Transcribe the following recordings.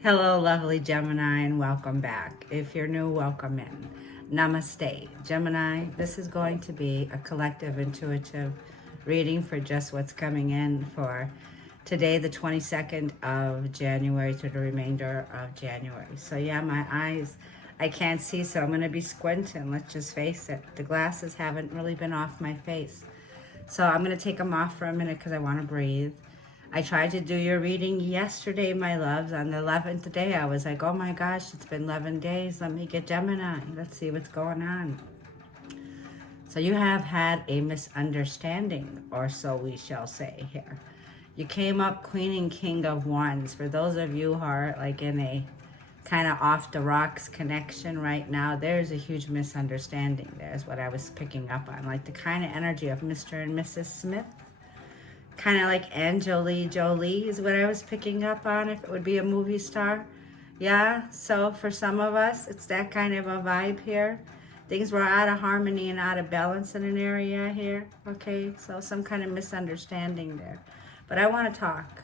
Hello, lovely Gemini, and welcome back. If you're new, welcome in. Namaste. Gemini, this is going to be a collective intuitive reading for just what's coming in for today, the 22nd of January to the remainder of January. So yeah, my eyes, I can't see, so I'm going to be squinting. Let's just face it. The glasses haven't really been off my face. So I'm going to take them off for a minute because I want to breathe. I tried to do your reading yesterday, my loves. On the 11th day, I was like, oh my gosh, it's been 11 days. Let me get Gemini. Let's see what's going on. So you have had a misunderstanding, or so we shall say here. You came up Queen and King of Wands. For those of you who are like in a kind of off the rocks connection right now, there's a huge misunderstanding. There's what I was picking up on, like the kind of energy of Mr. and Mrs. Smith. Kind of like Angelina Jolie is what I was picking up on, if it would be a movie star. Yeah, so for some of us, it's that kind of a vibe here. Things were out of harmony and out of balance in an area here. Okay, so some kind of misunderstanding there. But I want to talk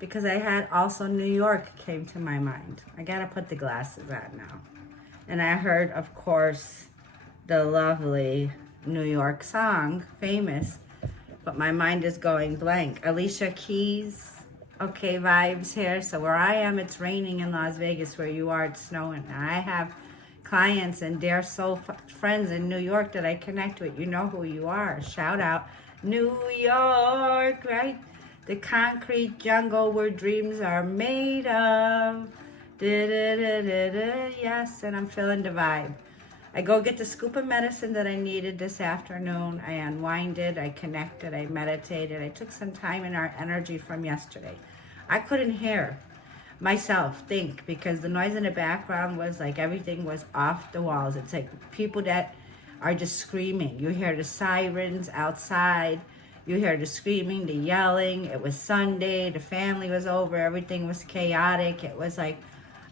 because I had also New York came to my mind. I got to put the glasses on now. And I heard, of course, the lovely New York song, famous, but my mind is going blank. Alicia Keys, okay, vibes here. So where I am, it's raining in Las Vegas. Where you are, it's snowing. And I have clients and dear soul friends in New York that I connect with. You know who you are. Shout out, New York, right? The concrete jungle where dreams are made of. Da-da-da-da-da, yes, and I'm feeling the vibe. I go get the scoop of medicine that I needed this afternoon. I unwinded, I connected, I meditated. I took some time in our energy from yesterday. I couldn't hear myself think because the noise in the background was like everything was off the walls. It's like people that are just screaming. You hear the sirens outside. You hear the screaming, the yelling. It was Sunday. The family was over. Everything was chaotic. It was like,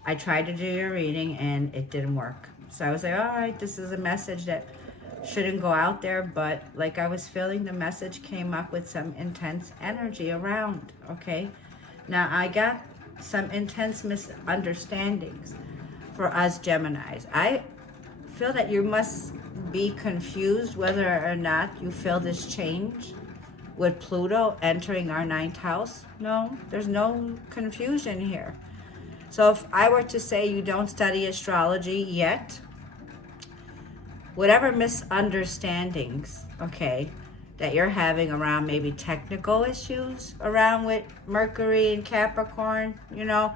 I tried to do your reading and it didn't work. So I was like, all right, this is a message that shouldn't go out there. But like I was feeling the message came up with some intense energy around, okay? Now I got some intense misunderstandings for us Geminis. I feel that you must be confused whether or not you feel this change with Pluto entering our ninth house. No, there's no confusion here. So if I were to say you don't study astrology yet, whatever misunderstandings, okay, that you're having around maybe technical issues around with Mercury and Capricorn, you know,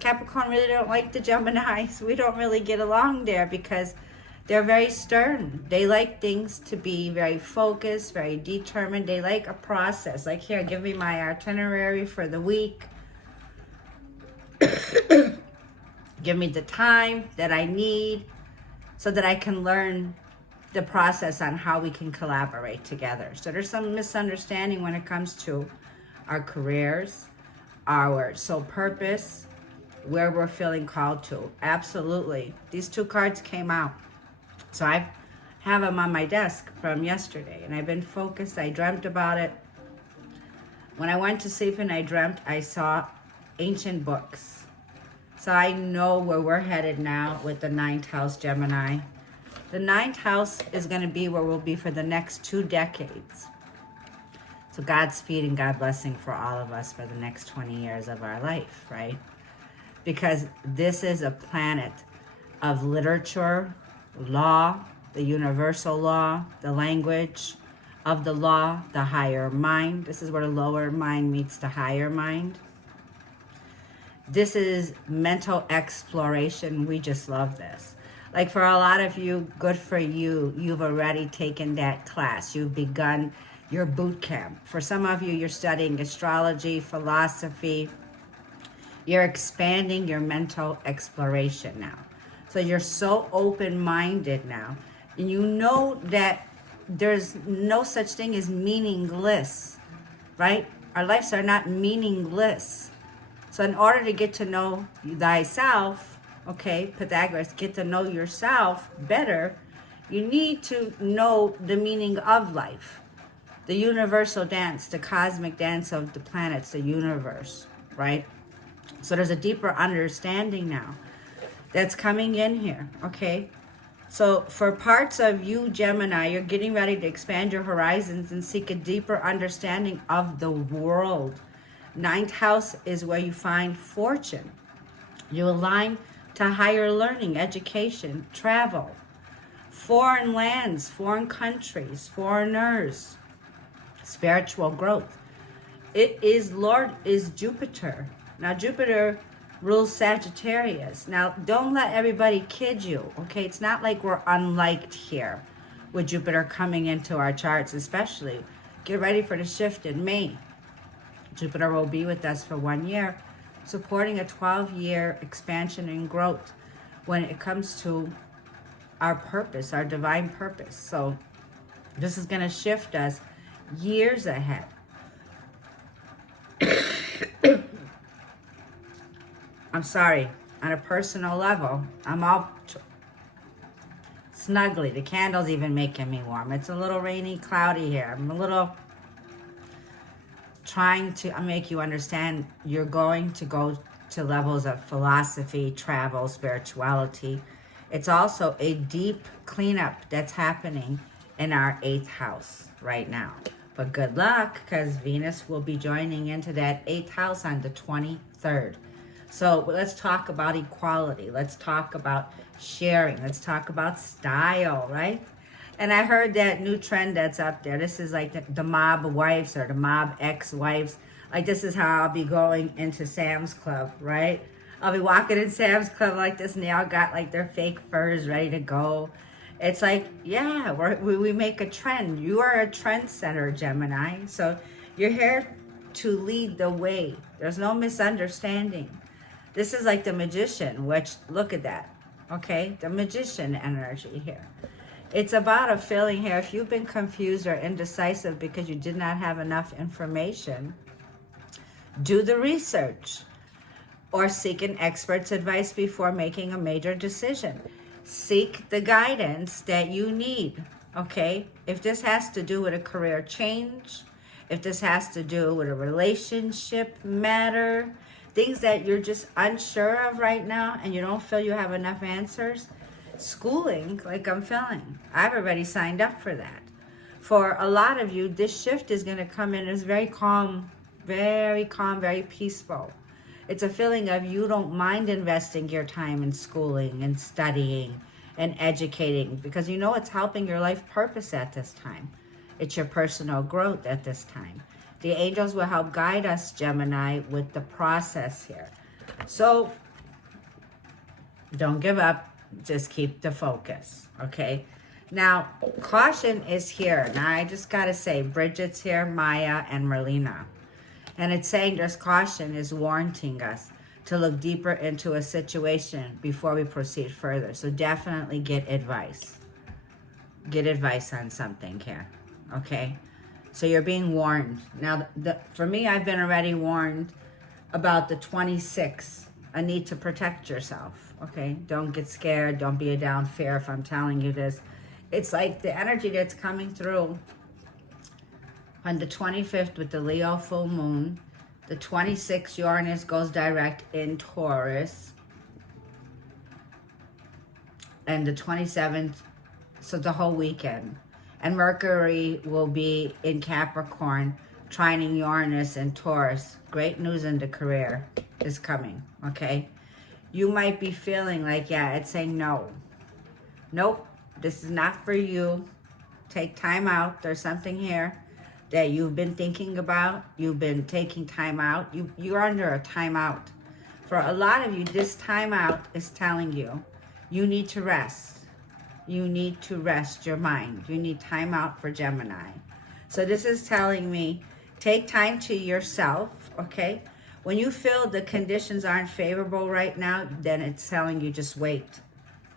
Capricorn really don't like the Geminis. We don't really get along there because they're very stern. They like things to be very focused, very determined. They like a process. Like here, give me my itinerary for the week. Give me the time that I need so that I can learn the process on how we can collaborate together. So there's some misunderstanding when it comes to our careers, our sole purpose, where we're feeling called to. Absolutely. These two cards came out. So I have them on my desk from yesterday and I've been focused. I dreamt about it. When I went to sleep and I dreamt, I saw ancient books. So I know where we're headed now with the ninth house, Gemini. The ninth house is going to be where we'll be for the next 2 decades. So Godspeed and God blessing for all of us for the next 20 years of our life, right? Because this is a planet of literature, law, the universal law, the language of the law, the higher mind. This is where the lower mind meets the higher mind. This is mental exploration. We just love this. Like for a lot of you, good for you. You've already taken that class. You've begun your boot camp. For some of you, you're studying astrology, philosophy. You're expanding your mental exploration now. So you're so open-minded now. And you know that there's no such thing as meaningless, right? Our lives are not meaningless. So in order to get to know thyself, okay, Pythagoras, get to know yourself better, you need to know the meaning of life. The universal dance, the cosmic dance of the planets, the universe, right? So there's a deeper understanding now that's coming in here, okay? So for parts of you, Gemini, you're getting ready to expand your horizons and seek a deeper understanding of the world. Ninth house is where you find fortune. You align to higher learning, education, travel, foreign lands, foreign countries, foreigners, spiritual growth. It is Lord is Jupiter. Now Jupiter rules Sagittarius. Now don't let everybody kid you, okay? It's not like we're unliked here with Jupiter coming into our charts, especially. Get ready for the shift in May. Jupiter will be with us for 1 year, supporting a 12-year expansion and growth when it comes to our purpose, our divine purpose. So this is going to shift us years ahead. I'm sorry, on a personal level, I'm all snuggly. The candle's even making me warm. It's a little rainy, cloudy here. I'm a little trying to make you understand you're going to go to levels of philosophy, travel, spirituality. It's also a deep cleanup that's happening in our 8th house right now. But good luck, because Venus will be joining into that 8th house on the 23rd. So let's talk about equality. Let's talk about sharing. Let's talk about style, right? And I heard that new trend that's up there. This is like the mob wives or the mob ex-wives. Like this is how I'll be going into Sam's Club, right? I'll be walking in Sam's Club like this and they all got like their fake furs ready to go. It's like, yeah, we make a trend. You are a trendsetter, Gemini. So you're here to lead the way. There's no misunderstanding. This is like the magician, which, look at that, okay? The magician energy here. It's about a feeling here. If you've been confused or indecisive because you did not have enough information, do the research or seek an expert's advice before making a major decision. Seek the guidance that you need, okay? If this has to do with a career change, if this has to do with a relationship matter, things that you're just unsure of right now and you don't feel you have enough answers, schooling, like I'm feeling, I've already signed up for that. For a lot of you, this shift is going to come in as very calm, very peaceful. It's a feeling of you don't mind investing your time in schooling and studying and educating because you know it's helping your life purpose at this time. It's your personal growth at this time. The angels will help guide us, Gemini, with the process here. So don't give up. Just keep the focus, okay? Now, caution is here. Now, I just got to say, Bridget's here, Maya, and Merlina. And it's saying there's caution is warranting us to look deeper into a situation before we proceed further. So definitely get advice. Get advice on something here, okay? So you're being warned. Now, for me, I've been already warned about the 26th. A need to protect yourself, okay? Don't get scared. Don't be a down fear if I'm telling you this. It's like the energy that's coming through on the 25th with the Leo full moon. The 26th, Uranus goes direct in Taurus. And the 27th, so the whole weekend. And Mercury will be in Capricorn, trining Uranus and Taurus. Great news in the career is coming, okay? You might be feeling like, yeah, it's saying no. Nope, this is not for you. Take time out. There's something here that you've been thinking about. You've been taking time out. You're under a timeout. For a lot of you, this timeout is telling you, you need to rest. You need to rest your mind. You need time out for Gemini. So this is telling me, take time to yourself, okay? When you feel the conditions aren't favorable right now, then it's telling you just wait.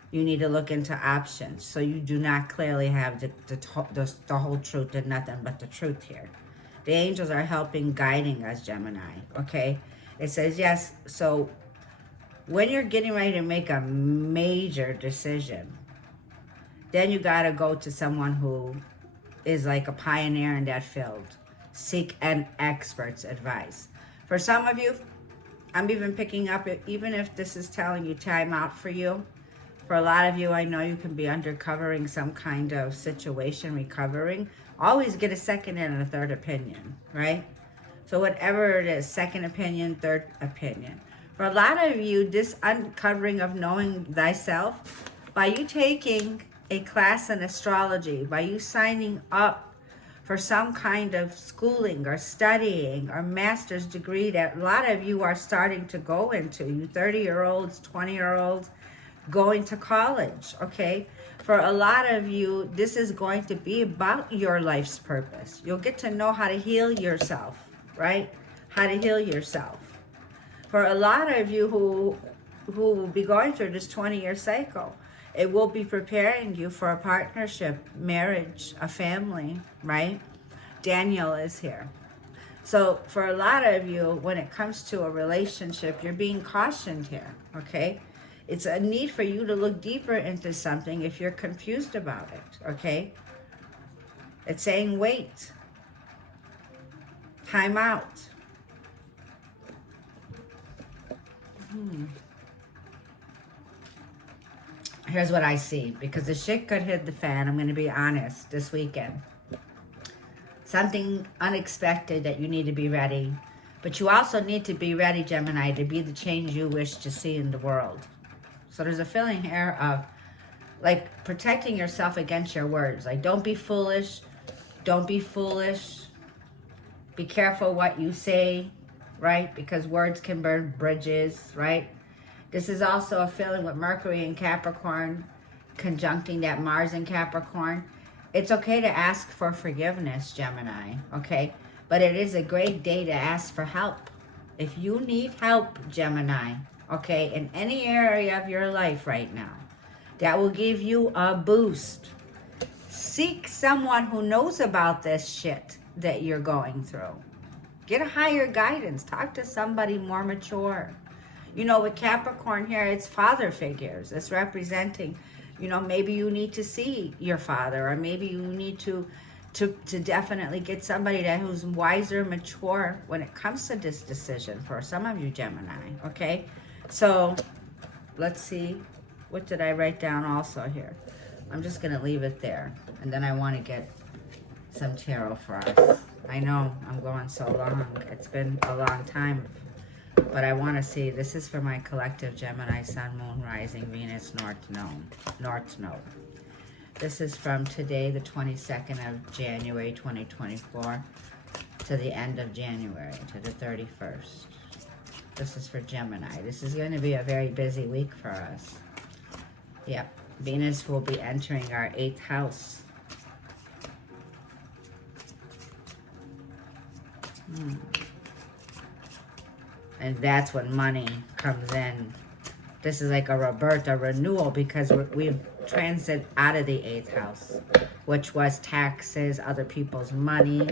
You need to look into options. So you do not clearly have the whole truth and nothing but the truth here. The angels are helping, guiding us, Gemini, okay? It says, yes, so when you're getting ready to make a major decision, then you got to go to someone who is like a pioneer in that field. Seek an expert's advice. For some of you, I'm even picking up, even if this is telling you time out for you. For a lot of you, I know you can be undercovering some kind of situation, recovering. Always get a second and a third opinion, right? So whatever it is, second opinion, third opinion. For a lot of you, this uncovering of knowing thyself, by you taking a class in astrology, by you signing up for some kind of schooling or studying or master's degree that a lot of you are starting to go into, you 30-year-olds, 20-year-olds, going to college, okay? For a lot of you, this is going to be about your life's purpose. You'll get to know how to heal yourself, right? How to heal yourself. For a lot of you who will be going through this 20-year cycle, it will be preparing you for a partnership, marriage, a family, right? Daniel is here. So for a lot of you, when it comes to a relationship, you're being cautioned here, okay? It's a need for you to look deeper into something if you're confused about it, okay? It's saying wait. Time out. Here's what I see, because the shit could hit the fan. I'm going to be honest, this weekend. Something unexpected that you need to be ready. But you also need to be ready, Gemini, to be the change you wish to see in the world. So there's a feeling here of like protecting yourself against your words. Like don't be foolish. Don't be foolish. Be careful what you say, right? Because words can burn bridges, right? This is also a feeling with Mercury in Capricorn conjuncting that Mars in Capricorn. It's okay to ask for forgiveness, Gemini, okay? But it is a great day to ask for help. If you need help, Gemini, okay, in any area of your life right now, that will give you a boost. Seek someone who knows about this shit that you're going through. Get a higher guidance. Talk to somebody more mature. You know, with Capricorn here, it's father figures. It's representing, you know, maybe you need to see your father, or maybe you need to definitely get somebody who's wiser, mature when it comes to this decision for some of you, Gemini, okay? So let's see, what did I write down also here? I'm just going to leave it there. And then I want to get some tarot for us. I know I'm going so long. It's been a long time. But I want to see, this is for my collective Gemini, Sun, Moon, Rising, Venus, North Node. This is from today, the 22nd of January, 2024, to the end of January, to the 31st. This is for Gemini. This is going to be a very busy week for us. Yep. Venus will be entering our 8th house. And that's when money comes in. This is like a rebirth, a renewal, because we've transited out of the 8th house, which was taxes, other people's money,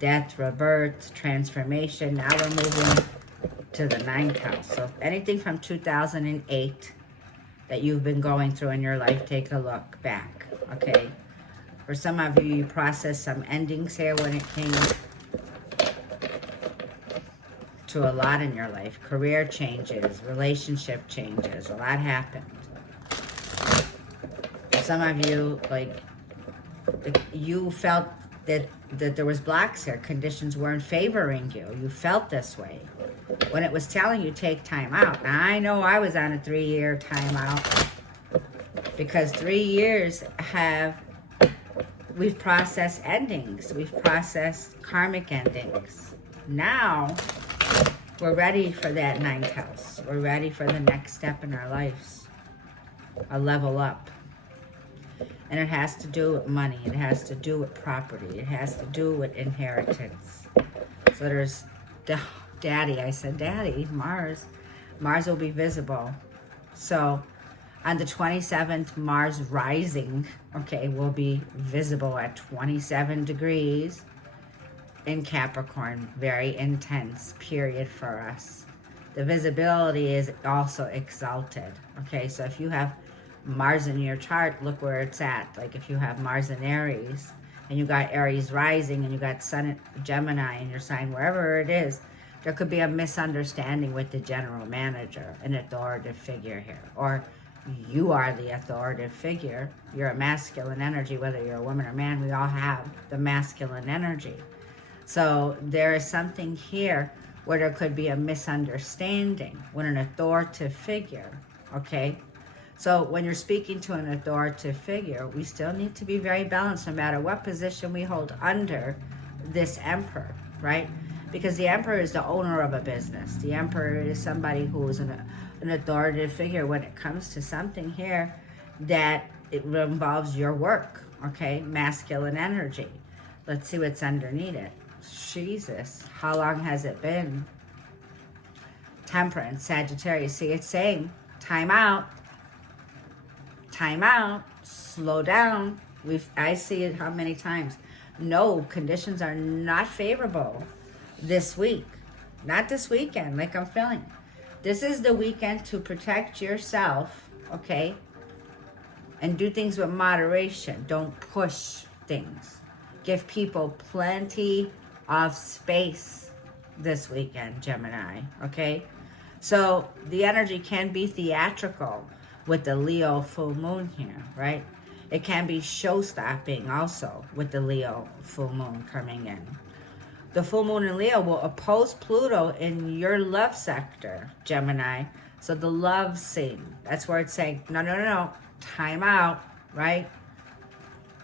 death, rebirth, transformation. Now we're moving to the 9th house. So anything from 2008 that you've been going through in your life, take a look back, okay? For some of you, you process some endings here when it came to a lot in your life. Career changes, relationship changes, a lot happened. Some of you, like, you felt that there was blocks here. Conditions weren't favoring you. You felt this way. When it was telling you take time out. Now, I know I was on a 3-year timeout because 3 years we've processed endings. We've processed karmic endings. Now, we're ready for that 9th house. We're ready for the next step in our lives. A level up. And it has to do with money. It has to do with property. It has to do with inheritance. So there's Daddy. I said, Daddy, Mars. Mars will be visible. So on the 27th, Mars rising, okay, will be visible at 27 degrees in Capricorn. Very intense period for us. The visibility is also exalted. Okay, so if you have Mars in your chart, look where it's at. Like if you have Mars in Aries, and you got Aries rising, and you got Sun Gemini in your sign, wherever it is, There could be a misunderstanding with the general manager, an authoritative figure here. Or you are the authoritative figure. You're a masculine energy, whether you're a woman or man. We all have the masculine energy. So there is something here where there could be a misunderstanding with an authoritative figure, okay? So when you're speaking to an authoritative figure, we still need to be very balanced no matter what position we hold under this emperor, right? Because the emperor is the owner of a business. The emperor is somebody who is an authoritative figure when it comes to something here that it involves your work, okay? Masculine energy. Let's see what's underneath it. Jesus, how long has it been? Temperance, Sagittarius. See, it's saying, time out, slow down. I see it how many times. No, conditions are not favorable this week. Not this weekend, like I'm feeling. This is the weekend to protect yourself, okay? And do things with moderation. Don't push things. Give people plenty of space this weekend, Gemini, okay? So the energy can be theatrical with the Leo full moon here, right? It can be show-stopping also with the Leo full moon coming in. The full moon in Leo will oppose Pluto in your love sector, Gemini. So the love scene, that's where it's saying, no, time out, right?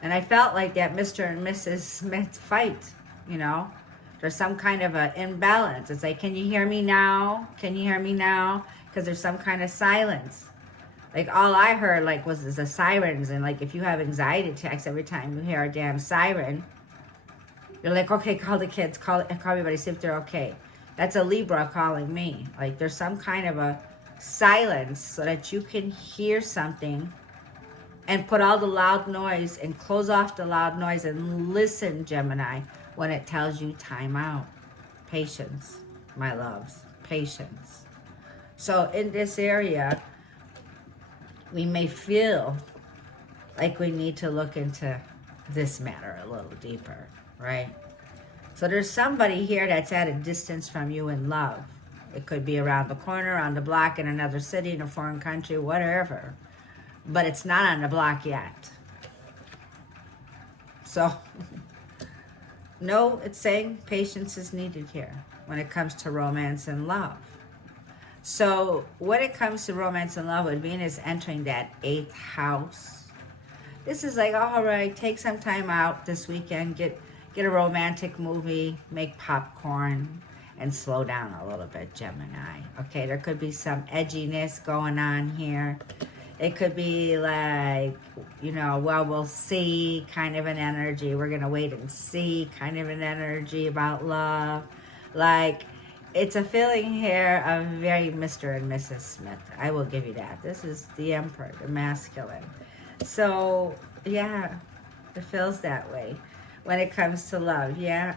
And I felt like that Mr. and Mrs. Smith fight, you know? There's some kind of an imbalance. It's like, can you hear me now? Can you hear me now? Because there's some kind of silence. Like, all I heard, like, was the sirens. And, like, if you have anxiety attacks every time you hear a damn siren, you're like, okay, call the kids, call everybody, see if they're okay. That's a Libra calling me. Like, there's some kind of a silence so that you can hear something and put all the loud noise and close off the loud noise and listen, Gemini, when it tells you time out. Patience, my loves, patience. So in this area, we may feel like we need to look into this matter a little deeper, right? So there's somebody here that's at a distance from you in love. It could be around the corner, around the block, in another city, in a foreign country, whatever. But it's not on the block yet. So, no, it's saying patience is needed here when it comes to romance and love. So, when it comes to romance and love, with Venus entering that 8th house, this is like, all right, take some time out this weekend, get a romantic movie, make popcorn, and slow down a little bit, Gemini. Okay, there could be some edginess going on here. It could be like, you know, well, we'll see kind of an energy. We're going to wait and see kind of an energy about love. Like, it's a feeling here of very Mr. and Mrs. Smith. I will give you that. This is the Emperor, the masculine. So, yeah, it feels that way when it comes to love. Yeah,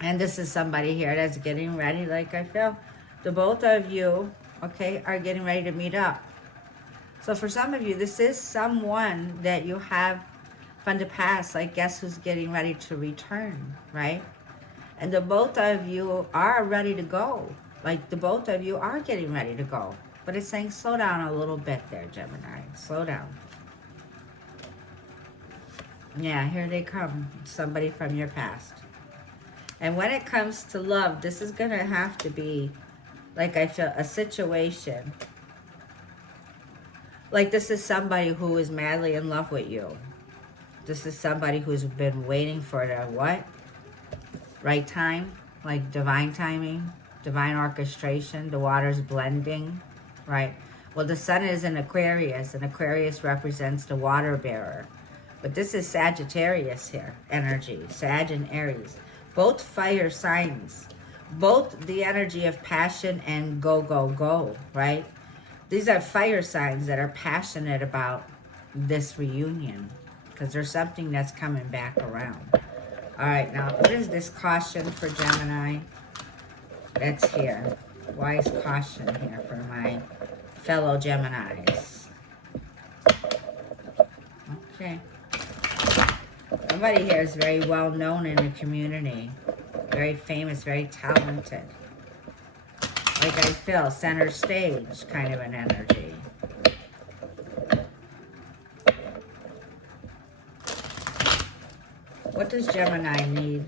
And this is somebody here that's getting ready, like I feel. The both of you, okay, are getting ready to meet up. So for some of you, this is someone that you have from the past, like guess who's getting ready to return, right? And the both of you are ready to go. Like the both of you are getting ready to go. But it's saying slow down a little bit there, Gemini. Slow down. Yeah, here they come. Somebody from your past. And when it comes to love, this is going to have to be, like I feel, a situation. Like this is somebody who is madly in love with you. This is somebody who's been waiting for the what? Right time, like divine timing, divine orchestration, the waters blending, right? Well, the sun is in Aquarius, and Aquarius represents the water bearer. But this is Sagittarius here, energy, Sag and Aries. Both fire signs, both the energy of passion and go, go, go, right? These are fire signs that are passionate about this reunion because there's something that's coming back around. All right, now, what is this caution for Gemini that's here? Why is caution here for my fellow Geminis? Okay. Somebody here is very well known in the community. very famous, very talented. Like I feel, center stage kind of an energy. What does Gemini need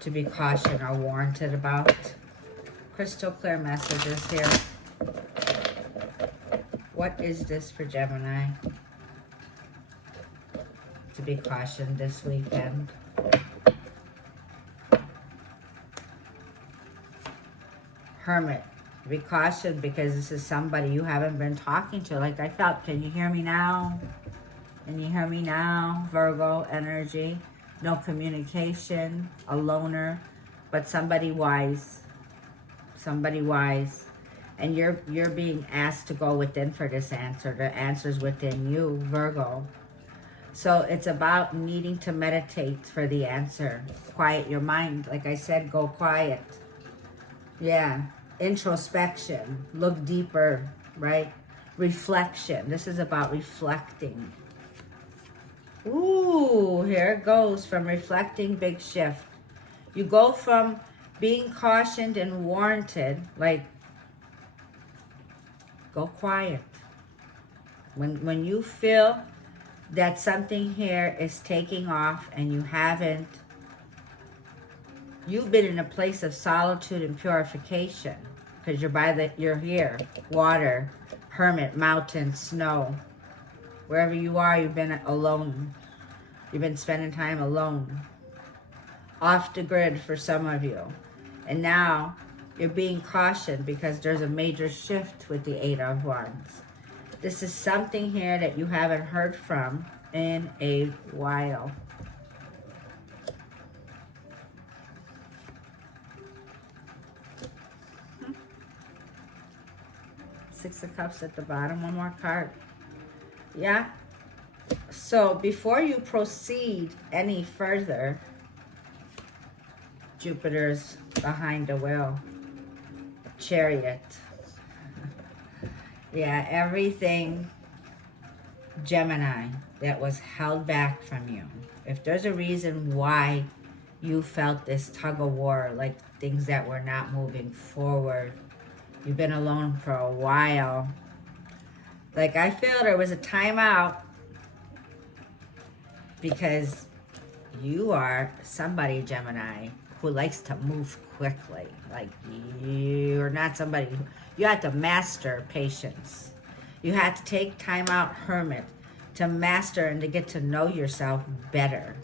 to be cautioned or warranted about? Crystal clear messages here. What is this for Gemini to be cautioned this weekend? Hermit. Be cautioned because this is somebody you haven't been talking to. Like I felt, can you hear me now? Can you hear me now? Virgo energy. No communication. A loner. But somebody wise. Somebody wise. And you're being asked to go within for this answer. The answer's within you, Virgo. So it's about needing to meditate for the answer. Quiet your mind. Like I said, go quiet. Yeah. Introspection. Look deeper, right? Reflection. This is about reflecting. Ooh, here it goes. From reflecting, big shift. You go from being cautioned and warranted, like, go quiet. When you feel that something here is taking off and you've been in a place of solitude and purification because you're here, water, hermit, mountain, snow. Wherever you are, you've been alone. You've been spending time alone. Off the grid for some of you. And now you're being cautioned because there's a major shift with the Eight of Wands. This is something here that you haven't heard from in a while. Six of Cups at the bottom. One more card. Yeah. So before you proceed any further, Jupiter's behind the wheel. Chariot. Yeah, everything, Gemini, that was held back from you. If there's a reason why you felt this tug of war, like things that were not moving forward, you've been alone for a while. Like I feel there was a timeout because you are somebody, Gemini, who likes to move quickly. Like you're not somebody, you have to master patience. You have to take time out, Hermit, to master and to get to know yourself better.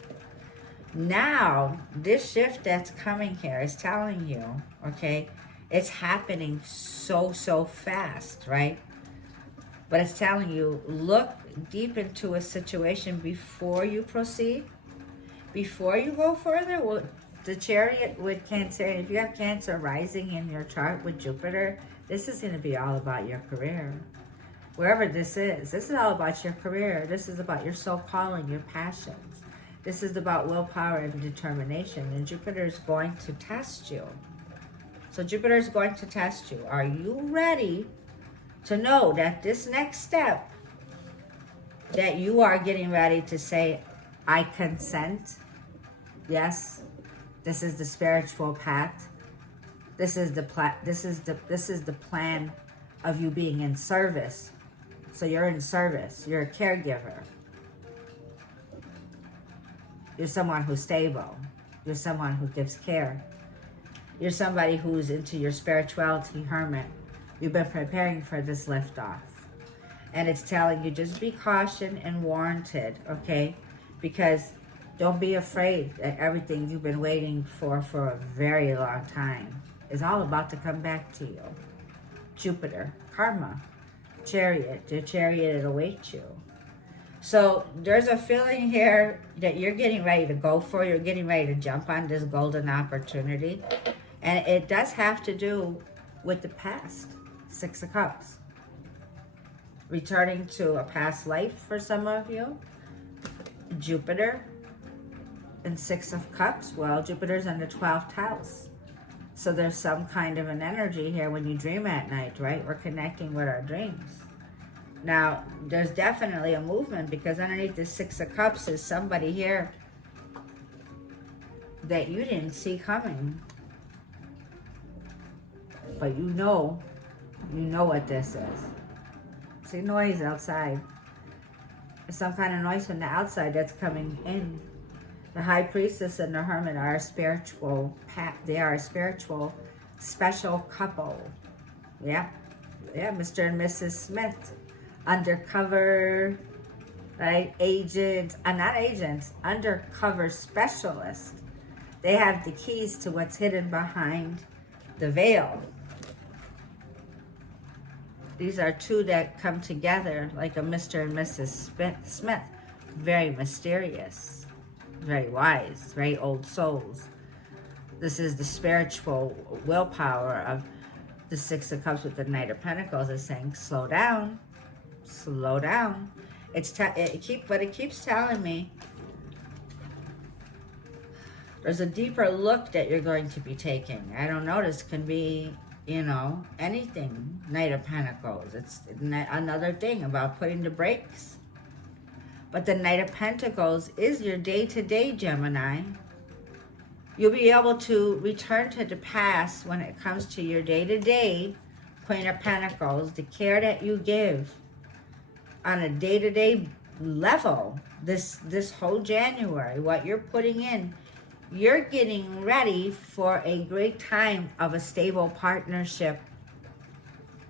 Now, this shift that's coming here is telling you, okay, it's happening so fast, right? But it's telling you, look deep into a situation before you proceed, before you go further. Well, the Chariot with Cancer, if you have Cancer rising in your chart with Jupiter, this is going to be all about your career. Wherever this is all about your career. This is about your soul calling, your passions. This is about willpower and determination. And Jupiter is going to test you. So Jupiter is going to test you. Are you ready to know that this next step that you are getting ready to say, I consent? Yes, this is the spiritual path. This is the plan of you being in service. So you're in service. You're a caregiver. You're someone who's stable. You're someone who gives care. You're somebody who's into your spirituality, Hermit. You've been preparing for this liftoff. And it's telling you, just be cautioned and warranted, okay? Because don't be afraid that everything you've been waiting for a very long time is all about to come back to you. Jupiter, karma, Chariot, the Chariot awaits you. So there's a feeling here that you're getting ready to go for. You're getting ready to jump on this golden opportunity. And it does have to do with the past. Six of Cups. Returning to a past life for some of you. Jupiter and Six of Cups. Well, Jupiter's in the 12th house. So there's some kind of an energy here when you dream at night, right? We're connecting with our dreams. Now, there's definitely a movement because underneath the Six of Cups is somebody here that you didn't see coming. But you know what this is. See noise outside. There's some kind of noise from the outside that's coming in. The High Priestess and the Hermit are a spiritual, they are a spiritual special couple. Yeah, Mr. and Mrs. Smith. Undercover, right? Agents, not agents, undercover specialists. They have the keys to what's hidden behind the veil. These are two that come together like a Mr. and Mrs. Smith. Very mysterious, very wise, very old souls. This is the spiritual willpower of the Six of Cups with the Knight of Pentacles is saying, slow down, slow down. But it keeps telling me there's a deeper look that you're going to be taking. I don't know, this can be, anything. Knight of Pentacles. It's another thing about putting the brakes. But the Knight of Pentacles is your day-to-day, Gemini. You'll be able to return to the past when it comes to your day-to-day, Queen of Pentacles, the care that you give on a day-to-day level. This whole January, what you're putting in, you're getting ready for a great time of a stable partnership.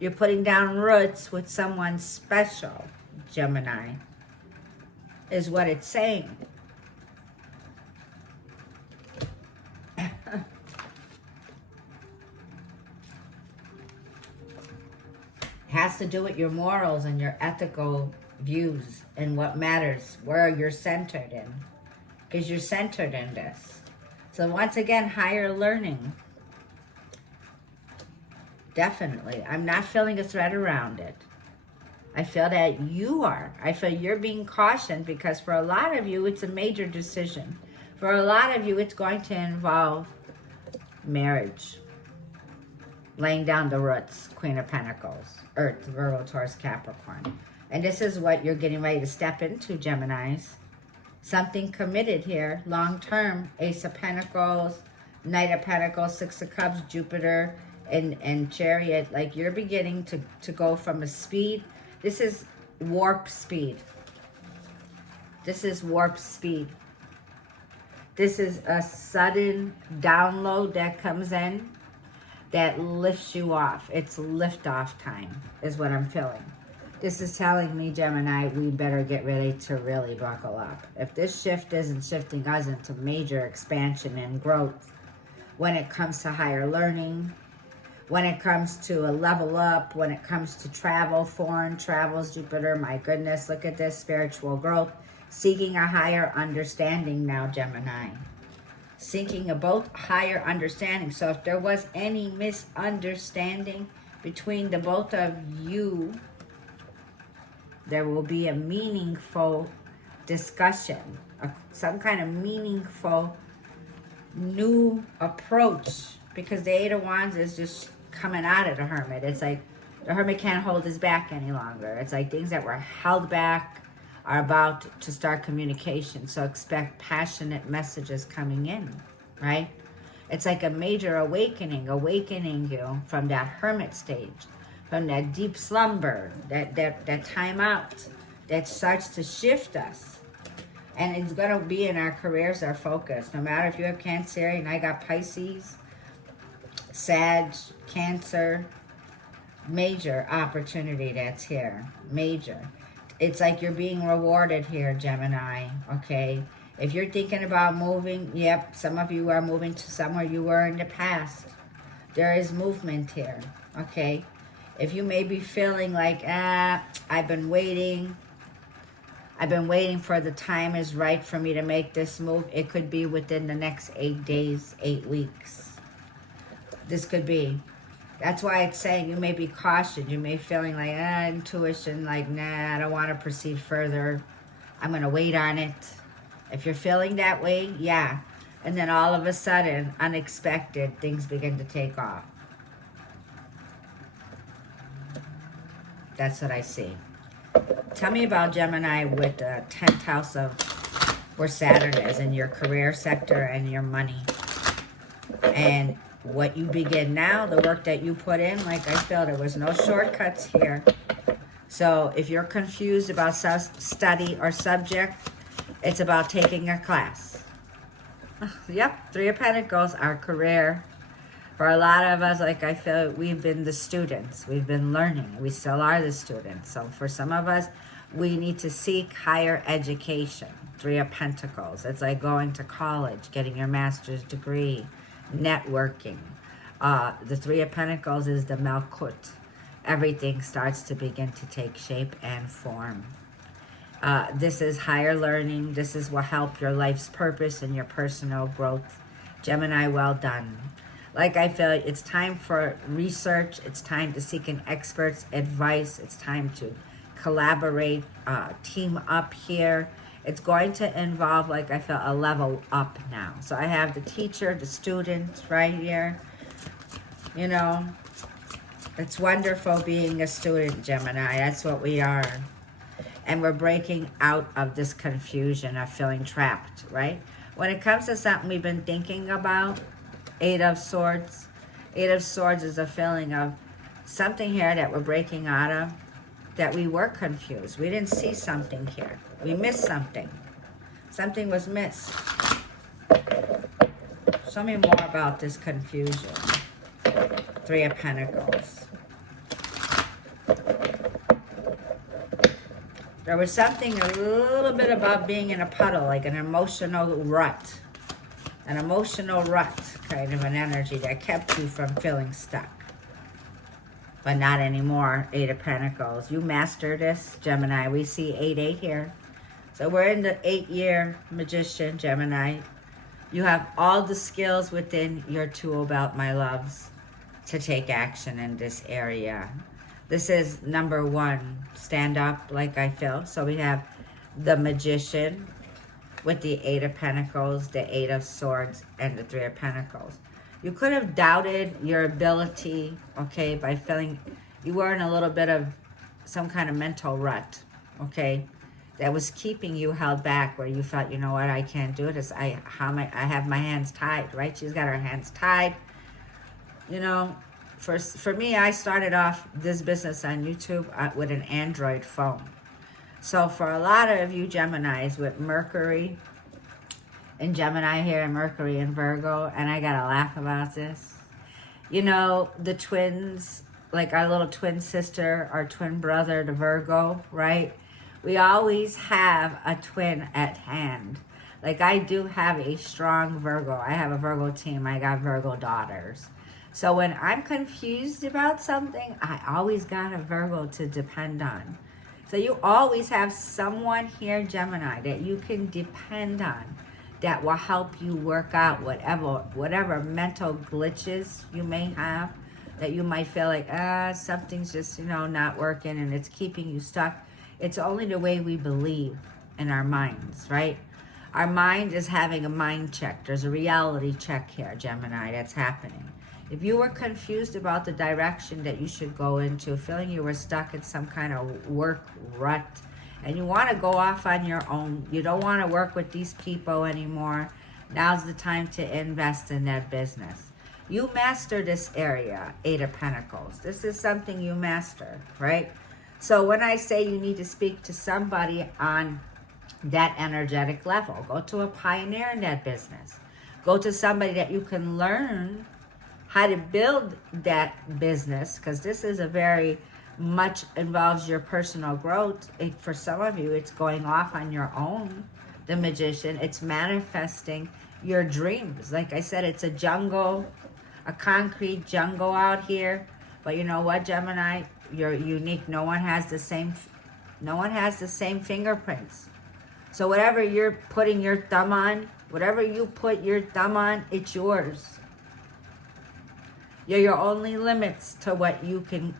You're putting down roots with someone special, Gemini, is what it's saying. Has to do with your morals and your ethical views and what matters, where you're centered in. Because you're centered in this. So once again, higher learning. Definitely. I'm not feeling a threat around it. I feel that you are. I feel you're being cautioned because for a lot of you, it's a major decision. For a lot of you, it's going to involve marriage. Laying down the roots, Queen of Pentacles, Earth, Virgo, Taurus, Capricorn. And this is what you're getting ready to step into, Geminis. Something committed here, long-term. Ace of Pentacles, Knight of Pentacles, Six of Cups, Jupiter, and Chariot. Like you're beginning to go from a speed. This is warp speed. This is warp speed. This is a sudden download that comes in that lifts you off. It's lift-off time is what I'm feeling. This is telling me, Gemini, we better get ready to really buckle up. If this shift isn't shifting us into major expansion and growth when it comes to higher learning, when it comes to a level up, when it comes to travel, foreign travels, Jupiter, my goodness, look at this, spiritual growth, seeking a higher understanding now, Gemini. Seeking a both higher understanding. So if there was any misunderstanding between the both of you, there will be a meaningful discussion, some kind of meaningful new approach, because the Eight of Wands is just coming out of the Hermit. It's like the Hermit can't hold his back any longer. It's like things that were held back are about to start communication. So expect passionate messages coming in, right? It's like a major awakening you from that hermit stage, from that deep slumber, that time out that starts to shift us. And it's going to be in our careers, our focus. No matter if you have Cancerian, I got Pisces, Sag, Cancer, major opportunity that's here, major. It's like you're being rewarded here, Gemini, okay? If you're thinking about moving, yep, some of you are moving to somewhere you were in the past. There is movement here, okay? If you may be feeling like, I've been waiting for the time is right for me to make this move, it could be within the next 8 days, 8 weeks. This could be. That's why it's saying you may be cautious. You may be feeling like, intuition, like, nah, I don't want to proceed further. I'm going to wait on it. If you're feeling that way, yeah. And then all of a sudden, unexpected, things begin to take off. That's what I see. Tell me about Gemini with the 10th house of where Saturn is, in your career sector and your money. And what you begin now, the work that you put in, like I feel there was no shortcuts here. So if you're confused about study or subject, it's about taking a class. Yep, Three of Pentacles, our career. For a lot of us, like I feel, we've been the students. We've been learning. We still are the students. So for some of us, we need to seek higher education. Three of Pentacles. It's like going to college, getting your master's degree, networking. The Three of Pentacles is the Malkut. Everything starts to begin to take shape and form. This is higher learning. This is what help your life's purpose and your personal growth. Gemini, well done. Like I feel, it's time for research. It's time to seek an expert's advice. It's time to collaborate, team up here. It's going to involve, like I feel, a level up now. So I have the teacher, the student right here. You know, it's wonderful being a student, Gemini. That's what we are. And we're breaking out of this confusion of feeling trapped, right? When it comes to something we've been thinking about, Eight of Swords. Eight of Swords is a feeling of something here that we're breaking out of, that we were confused. We didn't see something here. We missed something. Something was missed. Show me more about this confusion. Three of Pentacles. There was something a little bit about being in a puddle, like an emotional rut. An emotional rut, kind of an energy that kept you from feeling stuck. But not anymore, Eight of Pentacles. You master this, Gemini. We see 8-8 here. So we're in the 8-year Magician, Gemini. You have all the skills within your tool belt, my loves, to take action in this area. This is number one, stand up like I feel. So we have the Magician with the Eight of Pentacles, the Eight of Swords, and the Three of Pentacles. You could have doubted your ability, okay, by feeling you were in a little bit of some kind of mental rut, okay, that was keeping you held back, where you felt, you know what, I can't do this. I have my hands tied, right? She's got her hands tied. You know, for me, I started off this business on YouTube with an Android phone. So for a lot of you Geminis with Mercury and Gemini here and Mercury and Virgo, and I gotta laugh about this. You know, the twins, like our little twin sister, our twin brother, the Virgo, right? We always have a twin at hand. Like I do have a strong Virgo. I have a Virgo team. I got Virgo daughters. So when I'm confused about something, I always got a Virgo to depend on. So you always have someone here, Gemini, that you can depend on, that will help you work out whatever mental glitches you may have, that you might feel like, something's just, you know, not working and it's keeping you stuck. It's only the way we believe in our minds, right? Our mind is having a mind check. There's a reality check here, Gemini, that's happening. If you were confused about the direction that you should go into, feeling you were stuck in some kind of work rut, and you want to go off on your own, you don't want to work with these people anymore, now's the time to invest in that business. You master this area, Eight of Pentacles. This is something you master, right? So when I say you need to speak to somebody on that energetic level, go to a pioneer in that business. Go to somebody that you can learn how to build that business, because this is a very much involves your personal growth. For some of you, it's going off on your own, the Magician. It's manifesting your dreams. Like I said, it's a jungle, a concrete jungle out here. But you know what, Gemini? You're unique. No one has the same fingerprints. So whatever you're putting your thumb on, whatever you put your thumb on, it's yours. You're your only limits to what you can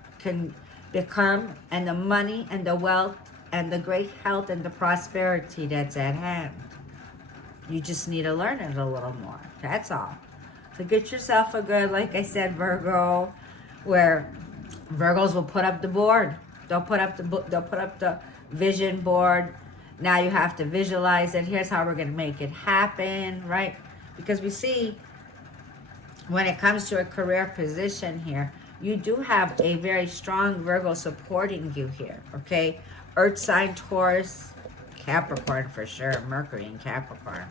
become, and the money and the wealth and the great health and the prosperity that's at hand. You just need to learn it a little more. That's all. So get yourself a good, like I said, Virgo, where Virgos will put up the board. They'll put up the vision board. Now you have to visualize it. Here's how we're going to make it happen, right? Because we see when it comes to a career position here, you do have a very strong Virgo supporting you here, okay? Earth sign, Taurus, Capricorn for sure, Mercury in Capricorn.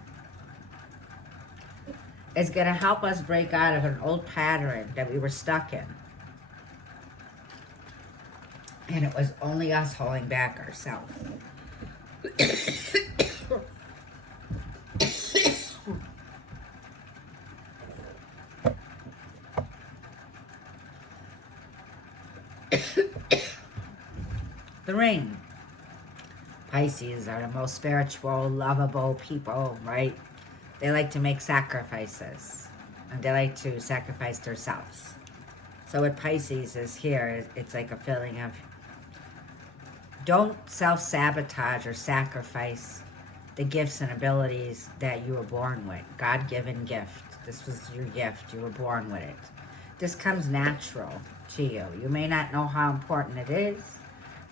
It's going to help us break out of an old pattern that we were stuck in. And it was only us holding back ourselves. The ring. Pisces are the most spiritual, lovable people, right? They like to make sacrifices. And they like to sacrifice themselves. So what Pisces is here, it's like a feeling of don't self-sabotage or sacrifice the gifts and abilities that you were born with. God-given gift. This was your gift. You were born with it. This comes natural to you. You may not know how important it is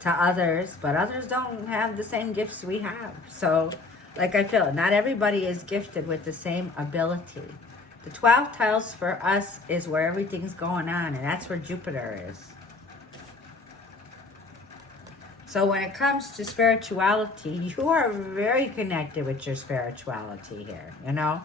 to others, but others don't have the same gifts we have. So, like I feel, not everybody is gifted with the same ability. The 12 tiles for us is where everything's going on, and that's where Jupiter is. So when it comes to spirituality, you are very connected with your spirituality here, you know?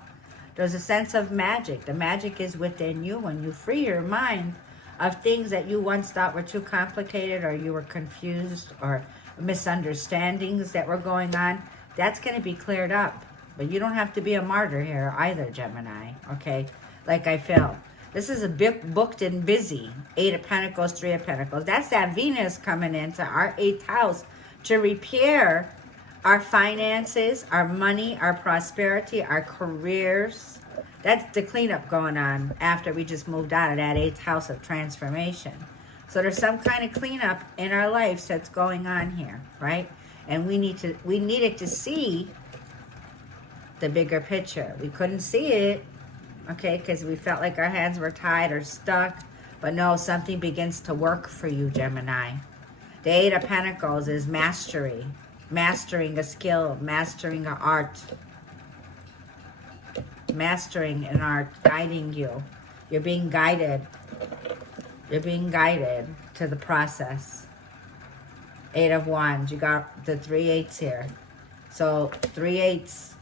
There's a sense of magic. The magic is within you when you free your mind of things that you once thought were too complicated, or you were confused, or misunderstandings that were going on. That's going to be cleared up. But you don't have to be a martyr here either, Gemini, okay? Like I feel. This is a bit booked and busy. 8 of Pentacles, 3 of Pentacles. That's that Venus coming into our 8th house to repair our finances, our money, our prosperity, our careers. That's the cleanup going on after we just moved out of that 8th house of transformation. So there's some kind of cleanup in our lives that's going on here, right? And we needed to see the bigger picture. We couldn't see it, okay, because we felt like our hands were tied or stuck. But no, something begins to work for you, Gemini. The 8 of Pentacles is mastery. Mastering a skill, mastering an art. Mastering an art, guiding you. You're being guided. You're being guided to the process. 8 of Wands. You got the 3 8s here. So 3 8s.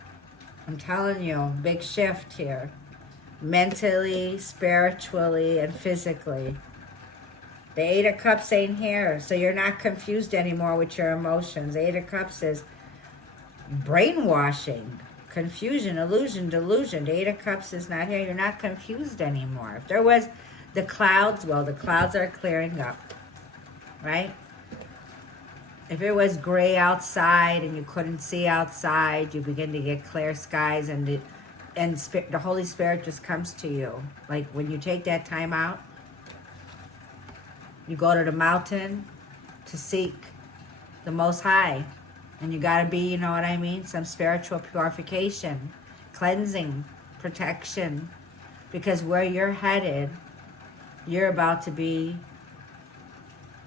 I'm telling you, big shift here. Mentally, spiritually, and physically. The 8 of Cups ain't here, so you're not confused anymore with your emotions. 8 of Cups is brainwashing, confusion, illusion, delusion. The 8 of Cups is not here. You're not confused anymore. If there was the clouds, well, the clouds are clearing up, right? If it was gray outside and you couldn't see outside, you begin to get clear skies, and the Holy Spirit just comes to you. Like when you take that time out, you go to the mountain to seek the Most High. And you got to be, you know what I mean, some spiritual purification, cleansing, protection. Because where you're headed, you're about to be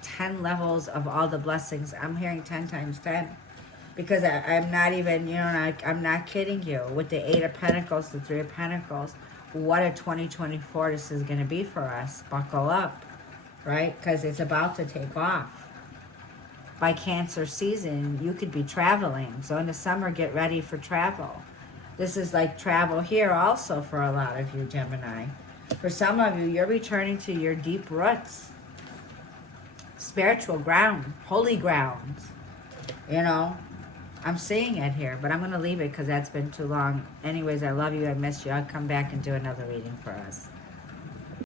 10 levels of all the blessings. I'm hearing 10 times 10. Because I'm not even, you know, I'm not kidding you. With the 8 of Pentacles, the 3 of Pentacles, what a 2024 this is going to be for us. Buckle up, right? Because it's about to take off. By Cancer season, you could be traveling. So in the summer, get ready for travel. This is like travel here also for a lot of you, Gemini. For some of you, you're returning to your deep roots. Spiritual ground, holy ground, you know. I'm seeing it here, but I'm going to leave it because that's been too long. Anyways, I love you. I miss you. I'll come back and do another reading for us.